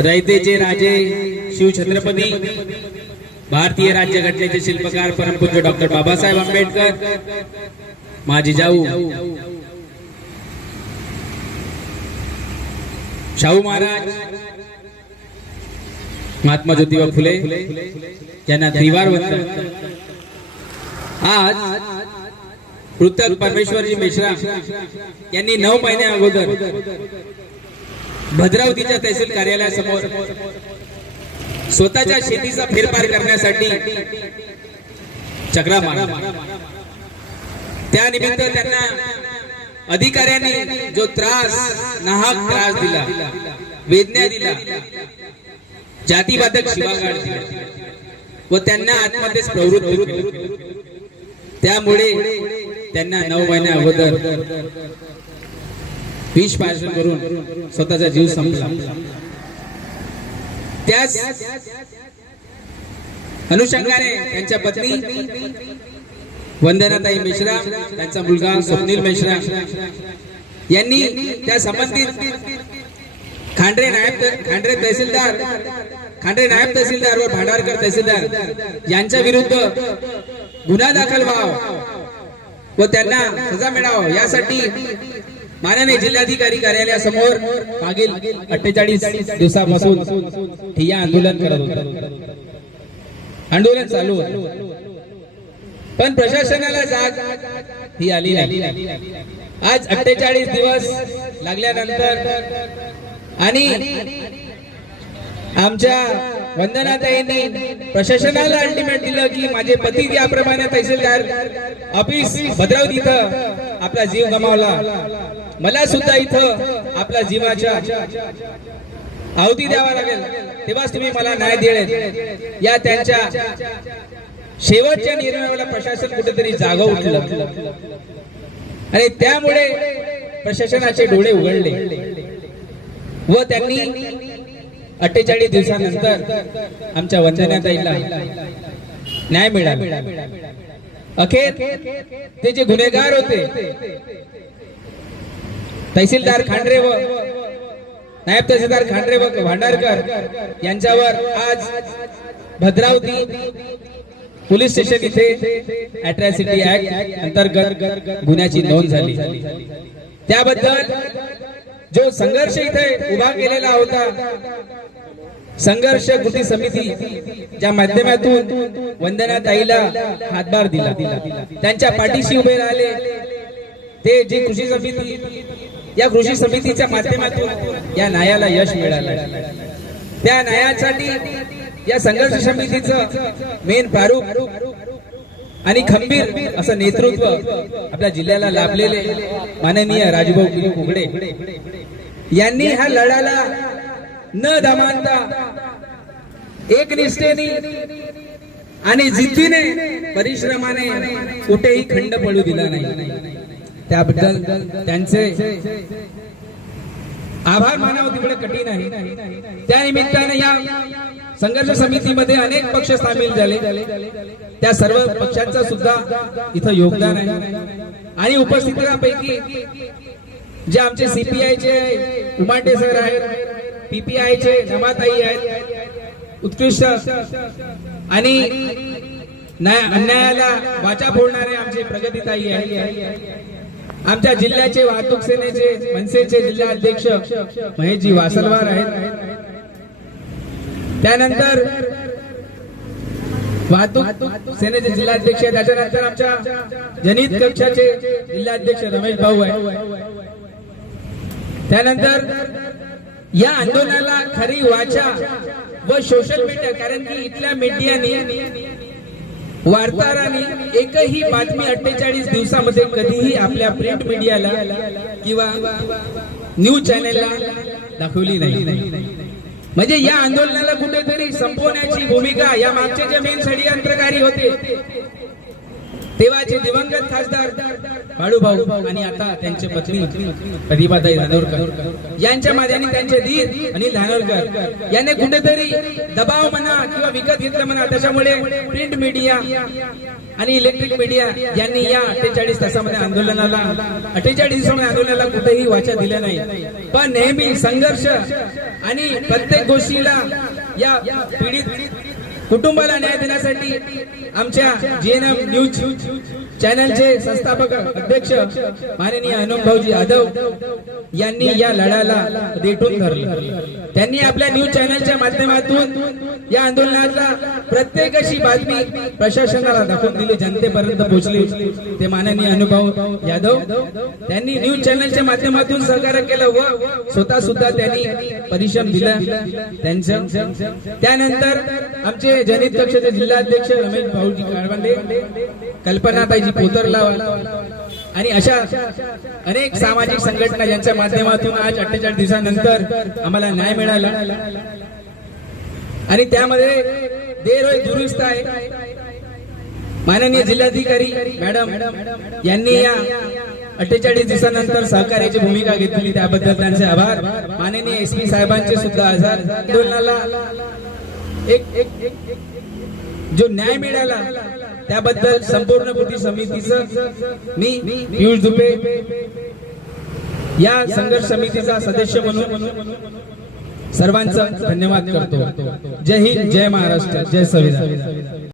रयतेचे राजे शिवछत्रपती भारतीय राज्यघटनेचे शिल्पकार परमपूज्य डॉक्टर बाबासाहेब आंबेडकर, माझी जाऊ शाहू महाराज, महात्मा ज्योतिबा फुले यांना त्रिवार वंदन। आज पृथक परमेश्वरजी मेश्राम यांनी 9 महिन्या अगोदर भद्रावतीच्या तहसील कार्यालयासमोर स्वतःच्या शेतीचा फेरफार करण्यासाठी चक्रा मारला। त्यानिमित्त त्यांना अधिकाऱ्यांनी जो त्रास, नाहक त्रास दिला, वेदना दिला, जातीवादक शिवागाळ दिला व त्यांना आत्महत्येस प्रवृत्त केले, त्यामुळे त्यांना 9 महिन्या अगोदर विष पाजून करून स्वतःचा जीव संपला। त्याच अनुषंगाने त्यांच्या पत्नी वंदनाताई मेश्राम, त्यांचा मुलगा स्वप्नील मेश्राम यांनी त्या संबंधित खांडरे नायब तहसीलदार व भांडारकर तहसीलदार यांच्या विरुद्ध गुन्हा दाखल व्हावा व त्यांना सजा मिळावा यासाठी माननीय जिल्हाधिकारी कार्यालयासमोर मागील 48 दिवसापासून ठिय्या आंदोलन करत होते। आंदोलन चालू होते, पण प्रशासनाला जाग ही आली नाही। आज 48 दिवस लागल्यानंतर आणि आमच्या वंदनाताईंनी प्रशासनाला अल्टिमेट दिलं की माझे पती ज्याप्रमाणे तहसीलदार ऑफिस भद्रावती इथं आपला जीव गमावला, मला सुद्धा इथं आपला जीवाच्या आहुती द्यावा लागेल, तेव्हाच तुम्ही मला न्याय देईल। या त्यांच्या शेवटच्या निर्णयाला प्रशासन कुठेतरी जागा उठलं आणि त्यामुळे प्रशासनाचे डोळे उघडले व त्यांनी 48 दिवसानंतर आमच्या वंदनाताईला न्याय मिळाला। अखेर ते जे गुन्हेगार होते तहसीलदार खांडरे व नायब तहसीलदार खांडरे व भांडारकर यांच्यावर आज भद्रावती पोलीस स्टेशन इथे अट्रॉसिटी ऍक्ट अंतर्गत गुन्ह्याची नोंद झाली। त्याबद्दल जो संघर्ष इथे उभा केलेला होता, संघर्ष कृती समिती ज्या माध्यमातून वंदनाताईला हातभार दिला, त्यांच्या पाठीशी उभे राहिले, ते जी कृषी समिती, या कृषी समितीच्या माध्यमातून या न्यायाला यश मिळालं। त्या न्यायासाठी या संघर्ष समितीचं मेन प्रारूप आणि खंबीर असं नेतृत्व आपल्या जिल्ह्याला लाभलेले माननीय राजूभाऊ कुकडे यांनी ह्या लढ्याला न दमानता एकनिष्ठेने आणि जिद्दीने परिश्रमाने कुठेही खंड पडू दिला नाही। त्याबद्दल त्यांचे आभार मानावं तिकडे कठीण आहे। त्या निमित्ताने या संघर्ष समितीमध्ये अनेक पक्ष सामील झाले, त्या सर्व पक्षांचा सुद्धा इथं योगदान आहे। आणि उपस्थितांपैकी जे आमचे सीपीआयचे उमाटे सर आहेत, पीपीआयचे नमाताई आहेत, उत्कृष्ट आणि अन्यायाला वाचा फोडणारे आमचे प्रगतीताई आहेत, आमच्या जिल्ह्याचे वाहतूक सेनेचे मनसेचे जिल्हा अध्यक्ष महेशजी वासलवार आहेत, त्यानंतर वाहतूक सेनेचे जिल्हाध्यक्ष, त्याच्यानंतर आमच्या जनित कक्षाचे जिल्हाध्यक्ष रमेश भाऊ आहे, त्यानंतर या आंदोलनाला खरी वाचा व सोशल मीडिया, कारण की इथल्या मीडियाने वार्ताहरांनी एकही बातमी 48 दिवसामध्ये कधीही आपल्या प्रिंट मीडियाला किंवा न्यूज चॅनेलला दाखवली नाही। म्हणजे या आंदोलनाला कुठेतरी संपवण्याची भूमिका या मागचे जे मेन षडयंत्रकारी होते तेव्हाचे दिवंगत खासदार बाळूभाऊ आणि आता त्यांचे पत्नी प्रतिभाताई धानोरकर यांच्या माध्यमाने त्यांचे धीर अनिल धानोरकर यांनी कुठेतरी दबाव म्हणा किंवा विकत घेतलं म्हणा, त्याच्यामुळे प्रिंट मीडिया आणि इलेक्ट्रिक मीडिया यांनी या 48 तासामध्ये आंदोलनाला 48 दिवसामध्ये आंदोलनाला कुठेही वाचा दिल्या नाही, पण नेहमी संघर्ष आणि प्रत्येक गोष्टीला या पीडित कुटुंबाला न्याय देण्यासाठी आमच्या जीएनएम न्यूज चॅनलचे संस्थापक अध्यक्ष माननीय अनुपभाऊजी यादव यांनी या लढ्याला देटून धरलं. त्यांनी आपल्या न्यूज चॅनलच्या माध्यमातून या आंदोलनातला प्रत्येक अशी बातमी प्रशासनाला दाखवून दिली, जनतेपर्यंत पोहोचली. ते माननीय अनुभाऊ यादव त्यांनी न्यूज चॅनलच्या माध्यमातून सहकार्य केलं व स्वतः सुद्धा त्यांनी परिश्रम दिला त्यांचं. त्यानंतर आमचे जनहित कक्षाचे जिल्हाध्यक्ष रमेश भाऊजी काळवंडे, कल्पनाताईजी पोतरलावा आणि अशा अनेक सामाजिक संघटना यांच्या माध्यमातून आज 48 दिवसानंतर आम्हाला न्याय मिळाला. आणि त्यामध्ये देर होय दुरुस्त आहे. माननीय जिल्हाधिकारी मॅडम यांनी या 48 दिवसानंतर सहकार्याची भूमिका घेतली, त्याबद्दल त्यांचे आभार. माननीय एसपी साहेबांचे सुद्धा आभार. आंदोलनाला एक जो न्याय मिळाला त्याबद्दल संपूर्ण कृती समितीचं मी पियुष दुबे या संघर्ष समितीचा सदस्य म्हणून सर्वांचा धन्यवाद करतो. जय हिंद, जय महाराष्ट्र, जय संविधान.